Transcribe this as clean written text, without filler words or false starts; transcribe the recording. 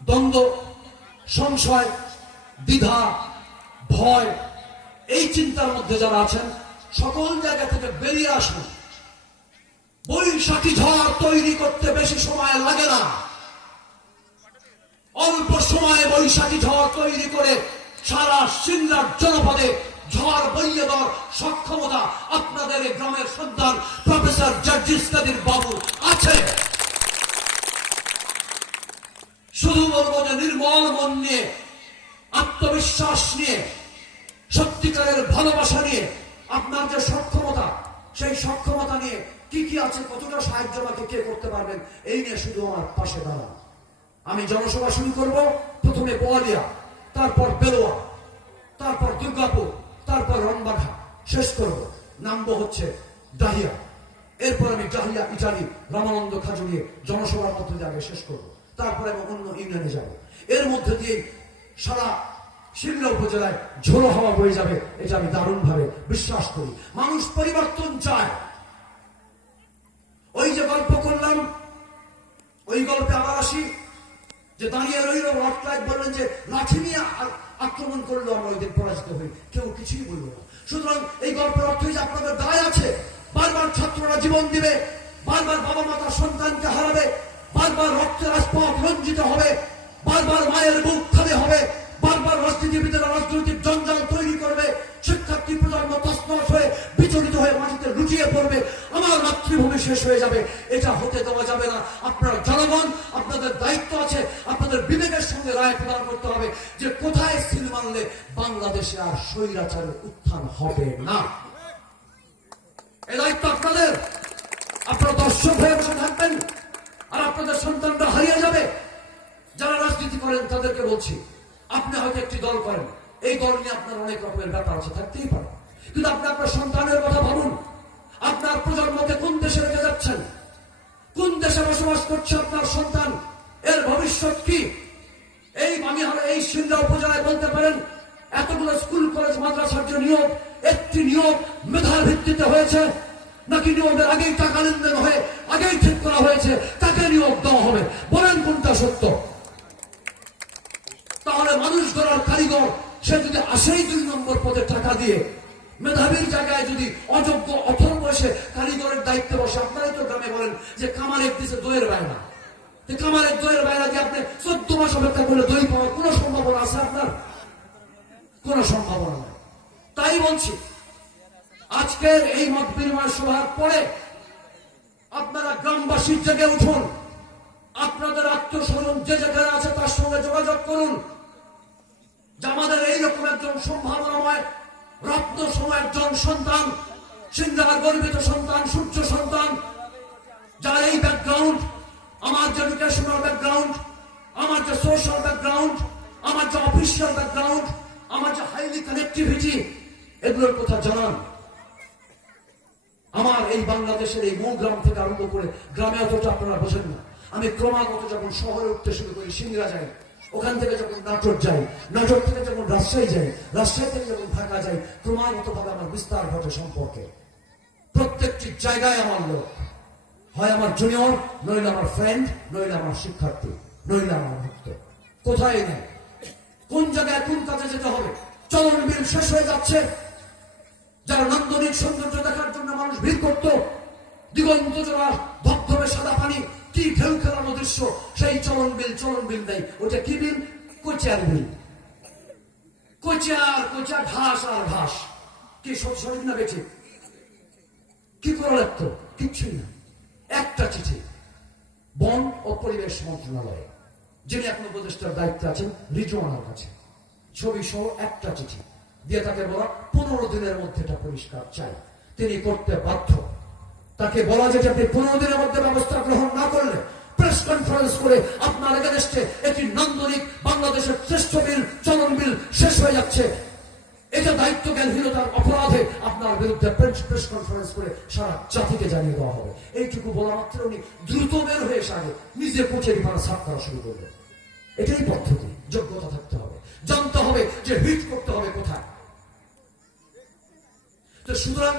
দ্বন্দ্ব, সংশয়, দ্বিধা, ভয়, এই চিন্তার মধ্যে যারা আছেন সকল জায়গা থেকে বেরিয়ে আসুন। বৈশাখী ঝড় তৈরি করতে বেশি সময় লাগে না। অল্প সময়ে বৈশাখী ঝড় তৈরি করে সারা সিংড়ার জনপদে ঝড় বইয়ে দেওয়ার সক্ষমতা আপনাদের এই গ্রামের সন্তান প্রফেসর জার্জিস কাদির বাবু আছে। শুধু বলবো যে নির্মল মন নিয়ে, আত্মবিশ্বাস নিয়ে, সত্যিকারের ভালোবাসা নিয়ে, আপনার যে সক্ষমতা, সেই সক্ষমতা নিয়ে কি কি আছে, কতটা সাহায্য আমাকে কে করতে পারবেন, এই নিয়ে শুধু আমার পাশে দাঁড়ান। আমি জনসভা শুরু করব, প্রথমে বোয়ালিয়া, তারপর বেলোয়া, তারপর দুর্গাপুর, তারপর রংবাঘা, শেষ করব নামবো হচ্ছে ডাহিয়া। এরপর আমি ডাহিয়া, ইটালি, রামানন্দ খাজুরিয়ে জনসভার মধ্যে দিয়ে আগে শেষ করব, তারপরে আমি অন্য ইউনিয়নে যাব। এর মধ্যে দিয়ে সারা সিংড়া উপজেলায় ঝোড়ো হাওয়া বয়ে যাবে, এটা আমি দারুণ ভাবে বিশ্বাস করি। মানুষ পরিবর্তন চায়। ওই যে গল্প করলাম, ওই গল্পে আবার আসি, যে দাঁড়িয়ে রইল রটলাইট বললেন যে লাঠি নিয়ে আক্রমণ করলো, আমরা ওই দিন পরাজিত হই, কেউ কিছুই বলবো না। সুতরাং এই গল্পের অর্থ যে আপনাদের দায় আছে। বারবার ছাত্ররা জীবন দিবে, বারবার বাবা মা তার সন্তানকে হারাবে, বারবার রক্তের রাজপথ রঞ্জিত হবে, বারবার মায়ের বুক খালি হবে, বারবার রাজনীতিবিদেরা রাজনৈতিক জঞ্জাল তৈরি করবে, শিক্ষার্থী প্রজন্ম তছনছ হয়ে বিচলিত হয়ে মাটিতে লুটিয়ে পড়বে, আমার মাতৃভূমি শেষ হয়ে যাবে। এটা হতে দেওয়া যাবে না। আপনারা জনগণ, আপনাদের দায়িত্ব আছে, আপনাদের বিবেকের সঙ্গে রায় প্রদান করতে হবে যে কোথায় সিল মানলে বাংলাদেশে আর স্বৈরাচারের উত্থান হবে না। এই দায়িত্ব আপনাদের। আপনারা দর্শক হয়ে বসে থাকবেন আর আপনাদের সন্তানরা হারিয়ে যাবে। যারা রাজনীতি করেন তাদেরকে বলছি, আপনি হয়তো একটি দল করেন, এই দল নিয়ে আপনার অনেক রকমের ব্যাপার আছে, থাকতেই পারে, কিন্তু আপনি আপনার সন্তানের কথা ভাবুন। আপনার প্রজন্মকে কোন দেশে রেখে যাচ্ছেন, কোন দেশে বসবাস করছে আপনার সন্তান, এর ভবিষ্যৎ কি? এই সিংড়া উপজেলায় বলতে পারেন এতগুলো স্কুল কলেজ মাদ্রাসার যে নিয়োগ, একটি নিয়োগ মেধার ভিত্তিতে হয়েছে, নাকি নিয়োগের আগেই টাকা লেনদেন হয়ে আগেই ঠিক করা হয়েছে তাকে নিয়োগ দেওয়া হবে? বলেন কোনটা সত্য? তাহলে মানুষ গড়ার কারিগর সে যদি আসেই 2 নম্বর পদে টাকা দিয়ে, মেধাবীর জায়গায় যদি অযোগ্য অথর বয়সে কারিগরের দায়িত্বে বসে, আপনারাই তো গ্রামে বলেন যে কামারের দিছে দইয়ের বায়না, কামারের দইয়ের বায়না দিয়ে আপনি 14 মাস অপেক্ষা করলে দই পাওয়ার কোন সম্ভাবনা আছে আপনার? কোন সম্ভাবনা নাই। তাই বলছি, আজকের এই মত বিনিময় সভার পরে আপনারা গ্রামবাসীর জেগে উঠুন। আপনাদের আত্মস্বজন যে জায়গায় আছে তার সঙ্গে যোগাযোগ করুন যে আমাদের এইরকম একজন সম্ভাবনাময় রত্ন সময় একজন সন্তান, সিংড়ার গর্বিত সন্তান, সূর্য সন্তান, যার এই ব্যাকগ্রাউন্ড, আমার যে এডুকেশনাল ব্যাকগ্রাউন্ড, আমার যে সোশ্যাল ব্যাকগ্রাউন্ড, আমার যে অফিসিয়াল ব্যাকগ্রাউন্ড, আমার যে হাইলি কানেক্টিভিটি, এগুলোর কথা জানান। আমার এই বাংলাদেশের এই মৌ গ্রাম থেকে আরম্ভ করে গ্রামে অতটা আপনারা বোঝেন না। আমি ক্রমাগত যখন শহরে উঠতে শুরু করি, সিংড়া যাই, ওখান থেকে যখন নাটোর যাই, নাটোর থেকে যখন রাজশাহী যাই, রাজশাহী থেকে যখন ঢাকা যাই, ক্রমাগত ভাবে আমার বিস্তার ঘটে সম্পর্কে। প্রত্যেকটি জায়গায় আমার লোক, হয় আমার জুনিয়র, নইলে আমার ফ্রেন্ড, নইলে আমার শিক্ষার্থী, নইলে আমার ভক্ত। কোথায় নেই, কোন জায়গায় কোন কাজে যেতে হবে। চলন বিল শেষ হয়ে যাচ্ছে। যারা নান্দনিক সৌন্দর্য দেখার জন্য মানুষ ভিড় করত, দিগন্ত জোড়া ধবধবে সাদা পানি, কি ঢেউ খেলানো দৃশ্য, সেই চলন বিল নেই। ওটা কি বিল? কোচিয়ার বিল। কোচিয়া ঘাস আর ঘাস। কি সঠিক না বেঠিক? কি করে লাগতো? কিচ্ছুই না। একটা চিঠি বন ও পরিবেশ মন্ত্রণালয়ে, যিনি এখন উপদেষ্টার দায়িত্বে আছেন, রিজওয়ানার কাছে ছবি সহ একটা চিঠি দিয়ে তাকে বলা 15 দিনের মধ্যে এটা পরিষ্কার চাই। তিনি করতে বাধ্য। তাকে বলা যে আপনি 15 দিনের মধ্যে ব্যবস্থা গ্রহণ না করলে প্রেস কনফারেন্স করে আপনার এগেনস্টে একটি নান্দনিক বাংলাদেশের শ্রেষ্ঠ বিল, চলন বিল শেষ হয়ে যাচ্ছে, এটা দায়িত্ব জ্ঞানহীনতার অপরাধে আপনার বিরুদ্ধে প্রেস কনফারেন্স করে সারা জাতিকে জানিয়ে দেওয়া হবে। এইটুকু বলা মাত্র উনি দ্রুত বের হয়ে এসে আগে নিজে পুঁচের পাড়া সাফ করা শুরু করবেন। এটাই পদ্ধতি। যোগ্যতা থাকতে হবে, জানতে হবে যে হিট করতে হবে কোথায়। তো সুতরাং